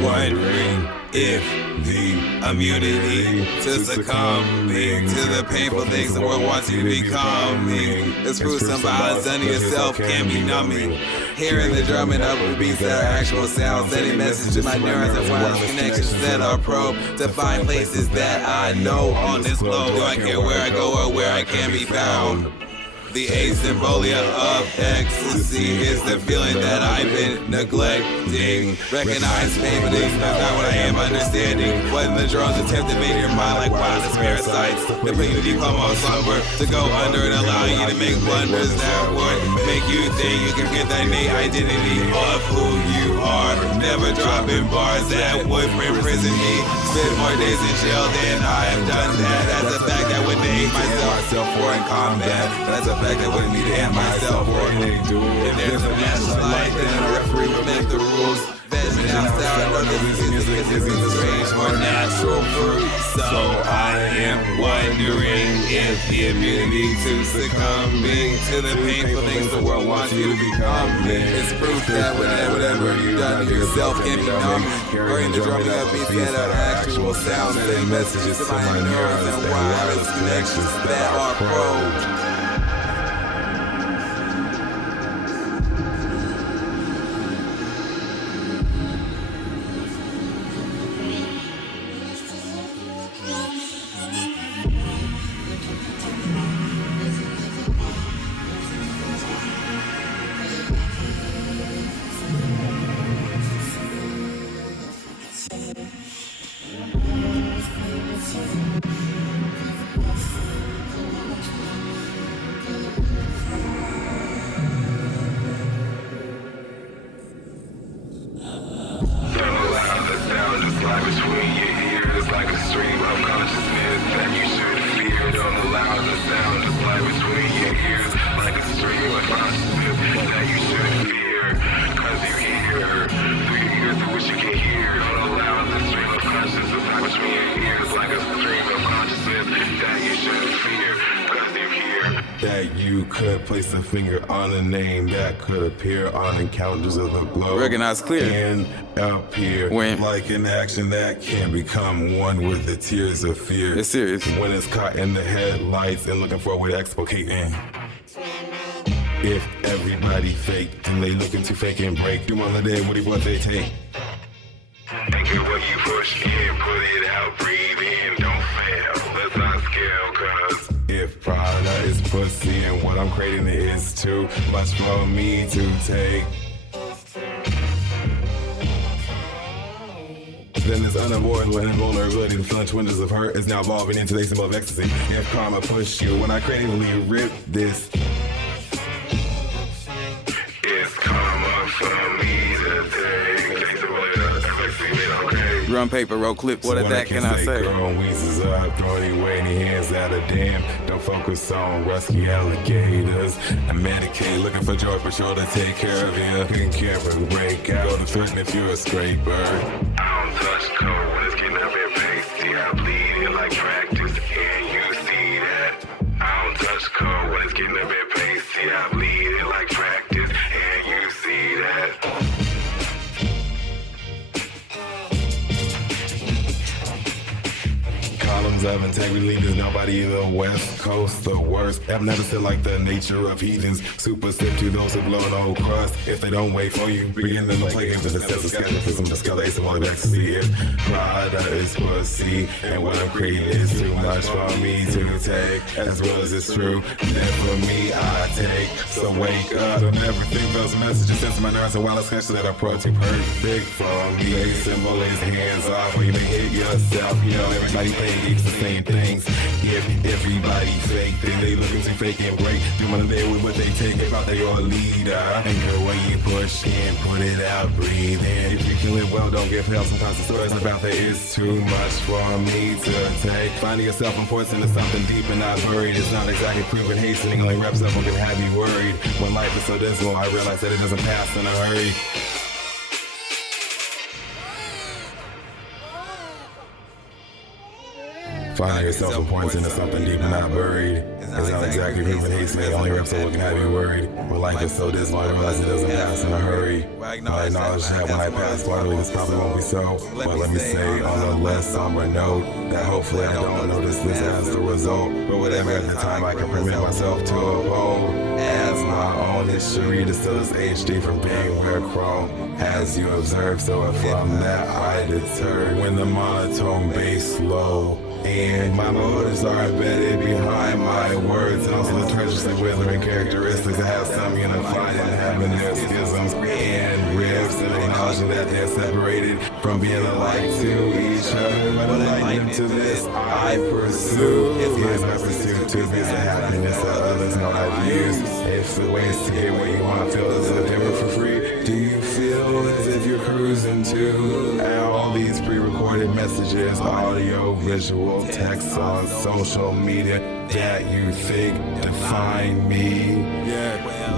Wondering if the immunity to succumbing to the painful things the world wants you to be becoming. It's proof some vibes under yourself can be numbing. Hearing the drumming of the beats that are actual sounds, sending message to my neurons and wireless connections that are probed to find places that I know on this globe. Do I care where I go or where I can be found? The asymbolia of ecstasy is the feeling that I've been neglecting. Recognize pain, but it's not what I am understanding. When the drones attempt to invade your mind like wildest parasites, they put you deep almost slumber to go under and allow you to make blunders that would make you think you can get the innate identity of who you are. Never dropping bars that would imprison me. Spend more days in jail than I have done that. That's a fact that would name myself for in combat. That's a fact that wouldn't need to end myself for it. If there's a national light, then a referee would make the rules. Veteran outside, or this music is strange or natural fruit. So I am wondering if the immunity to succumbing to the painful things the world wants you to become is proof that whatever you've done to yourself can be numbing. Hearing the drumming of beats that are actual sounds, sending messages to my neurons and wireless connections that are probed. Between your ears like a stream of consciousness that you should fear. Don't allow the sound to fly between your ears like a stream of consciousness that you should fear. Cause you hear through your ears through which you can hear. Don't allow the stream of consciousness to fly between your ears like a stream of consciousness that you should fear. Cause you hear that you could place a finger on a name that could appear on encounters of the globe. Recognize clear. And appear like an action that can become one with the tears of fear. It's serious. When it's caught in the headlights and looking for a way to explicate in. If everybody fake, then they looking to fake and break. Do on the day what they take. Think of what you push in, put it out, breathe in, don't fail. Let's not scale, cause if Prada is pussy and what I'm creating is too much for me to take, then this unavoidable and invulnerability to flinch windows of hurt is now evolving into the symbol of ecstasy. If karma push you, when I creatively rip this, it's karma for me to take. Run paper, roll clip, what of that can I say? Girl, Weezer's up, throwing any waving hands out of damn. Don't focus on rusty alligators. I medicate, looking for joy, for sure to take care of you. Couldn't care for the breakout, go to threaten if you're a straight bird. I don't touch code when it's getting up in pace. See, I bleed it like practice, can you see that? I don't touch code when it's getting up in pace. See, I bleed it like practice, can you see that? Columns of integrity leaders, nobody in the West Coast, the worst. I've never said like the nature of heathens. Super stiff to those who blow no crust. If they don't wait for you, begin to play games with the sense of skepticism, the skeleton all back to see it. Prada is pussy, and what I'm creating is too much for me to take, as well as it's true. Then for me, I take. So wake up, and everything those messages sent to my nerves and wireless connections that are pro too perfect for me. A symbol is hands off, or you may hit yourself. You know, everybody playing the same things. If everybody fake, then they looking to fake and break. Do one of them with what they take about they your leader. And go when you push in, put it out, breathe in. If you kill it well, don't give hell. Sometimes the stories about that is too much for me to take. Finding yourself important to something deep and not buried is not exactly proven. Hastening only wraps up and can have you worried. When life is so dismal, I realize that it doesn't pass in a hurry. Finding yourself important into something deep and not buried. It's not exactly human haste, the only reps of what can have you worried. When life is so dismal, I realize it doesn't pass in a hurry. I acknowledge that when I pass slowly, this probably won't be so. But let me say on a less somber note that hopefully I don't notice this as the result. But whatever at the time I can permit myself to uphold as my own history to still this HD from being where chrome as you observe. So if from that I deter when the monotone bass low and my motives are embedded behind my words, and also the treacherously withering characteristics that have some unified and having their schisms and rifts, and acknowledging that they're separated from being alike to each other. But enlightenment to this I pursue. Here's my pursuit to be the happiness that others know I've used. If the ways to get what you want to feel is a dimmer for free, do you feel as if you're cruising to all these pre-recorded messages, audio, visual, text on social media that you think define me?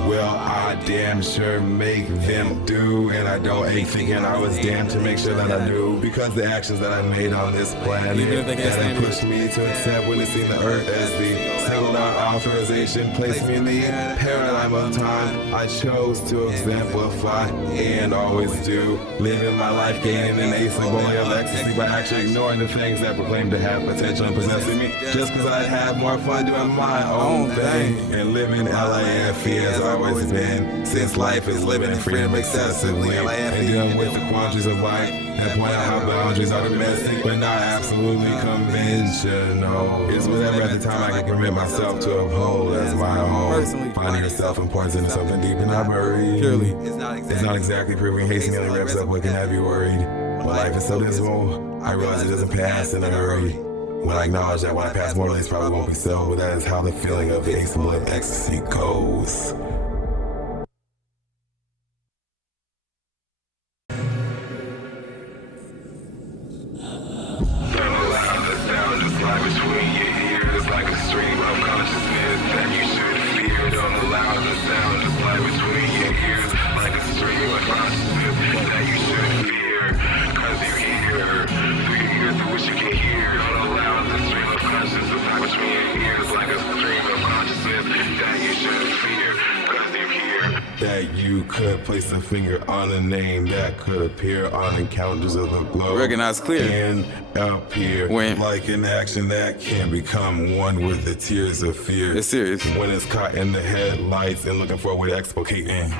Well, I damn sure make them do, and I don't hate thinking I was damned to make sure that I knew, because the actions that I made on this planet that have pushed me to accept witnessing the earth as the singled out authorization placed me in the paradigm of time I chose to exemplify and always do, living my life gaining an asymboly of ecstasy by actually ignoring the things that proclaim to have potential and possessing me, just because I have more fun doing my own thing and living LAFE as I've always been, since life is living in freedom excessively and dealing with the quandaries of life and point out how boundaries are domestic but not absolutely conventional. It's whatever at the time I can permit myself to uphold as my own. Finding yourself importance into something deep and not buried. Purely, it's not exactly proving hasting only reps up what can have you worried. When life is so dismal, I realize it doesn't pass in a hurry. When I acknowledge that when I pass more, this probably won't be so, but that is how the feeling of the asymboly of ecstasy goes. That you could place a finger on a name that could appear on encounters of the globe. Recognize clear. And appear like an action that can become one with the tears of fear. It's serious. When it's caught in the headlights and looking for a way to explicate in.